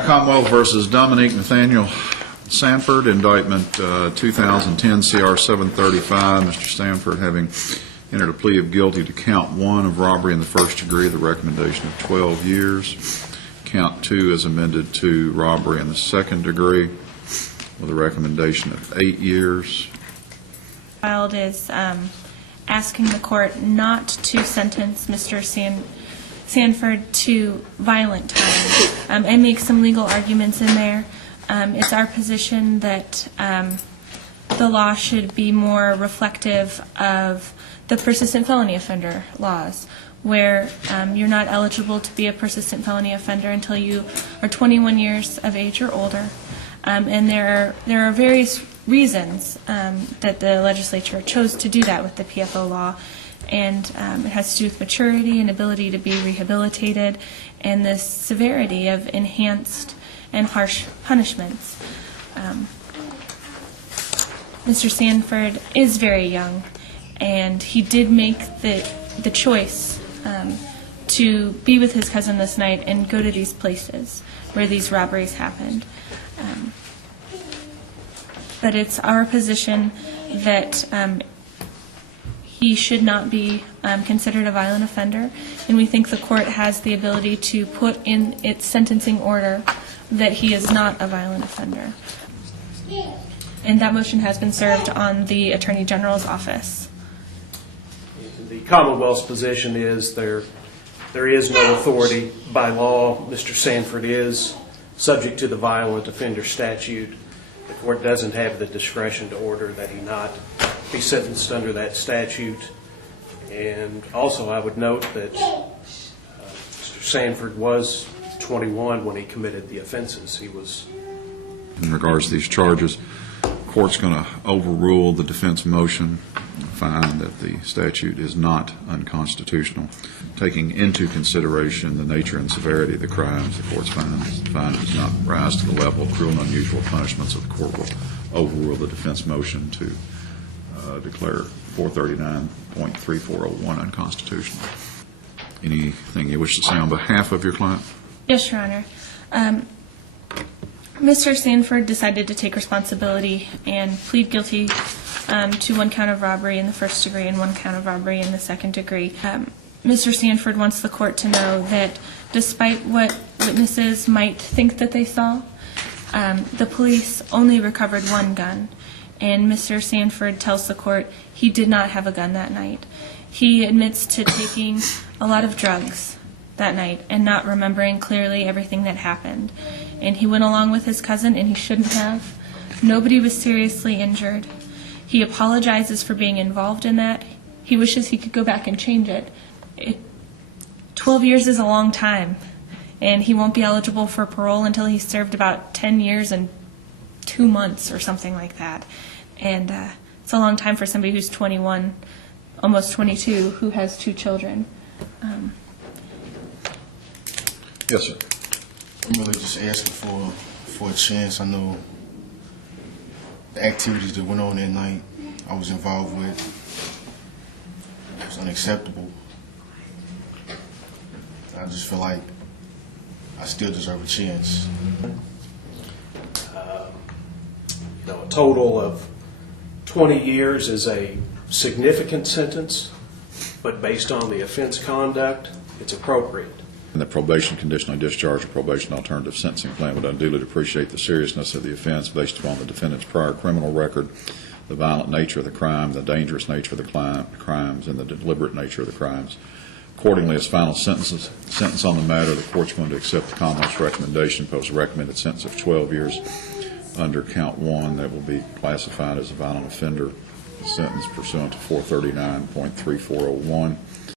Commonwealth versus Dominique Nathaniel Sanford, indictment 2010 CR 735. Mr. Sanford, having entered a plea of guilty to count 1 of robbery in the first degree, the recommendation of 12 years. Count 2 is amended to robbery in the second degree with a recommendation of 8 years. Filed is asking the court not to sentence Mr. Sanford to violent time and make some legal arguments in there. It's our position that the law should be more reflective of the persistent felony offender laws, where you're not eligible to be a persistent felony offender until you are 21 years of age or older. And there are various reasons that the legislature chose to do that with the PFO law. And it has to do with maturity and ability to be rehabilitated and the severity of enhanced and harsh punishments. Mr. Sanford is very young, and he did make the choice to be with his cousin this night and go to these places where these robberies happened. But it's our position that he should not be considered a violent offender, and we think the court has the ability to put in its sentencing order that he is not a violent offender. And that motion has been served on the Attorney General's office. The Commonwealth's position is there is no authority by law. Mr. Sanford is subject to the violent offender statute. The court doesn't have the discretion to order that he not be sentenced under that statute. And also I would note that Mr. Sanford was 21 when he committed the offenses. He was. In regards to these charges, the court's going to overrule the defense motion and find that the statute is not unconstitutional. Taking into consideration the nature and severity of the crimes, the court's find it does not rise to the level of cruel and unusual punishments, so the court will overrule the defense motion to declare 439.3401 unconstitutional. Anything you wish to say on behalf of your client? Yes, Your Honor. Mr. Sanford decided to take responsibility and plead guilty to 1 count of robbery in the first degree and 1 count of robbery in the second degree. Mr. Sanford wants the court to know that despite what witnesses might think that they saw, the police only recovered 1 gun. And Mr. Sanford tells the court he did not have a gun that night. He admits to taking a lot of drugs that night and not remembering clearly everything that happened. And he went along with his cousin, and he shouldn't have. Nobody was seriously injured. He apologizes for being involved in that. He wishes he could go back and change it. 12 years is a long time, and he won't be eligible for parole until he's served about 10 years and 2 months or something like that. And it's a long time for somebody who's 21, almost 22, who has 2 children. Yes, sir. I'm really just asking for a chance. I know the activities that went on that night I was involved with. It was unacceptable. I just feel like I still deserve a chance. A total of 20 years is a significant sentence, but based on the offense conduct, it's appropriate. And the probation conditionally discharge or probation alternative sentencing plan would unduly depreciate the seriousness of the offense based upon the defendant's prior criminal record, the violent nature of the crime, the dangerous nature of the crimes, and the deliberate nature of the crimes. Accordingly, as final sentence on the matter, the court's going to accept the Commonwealth's recommendation, impose a recommended sentence of 12 years under count 1 that will be classified as a violent offender, sentence pursuant to 439.3401.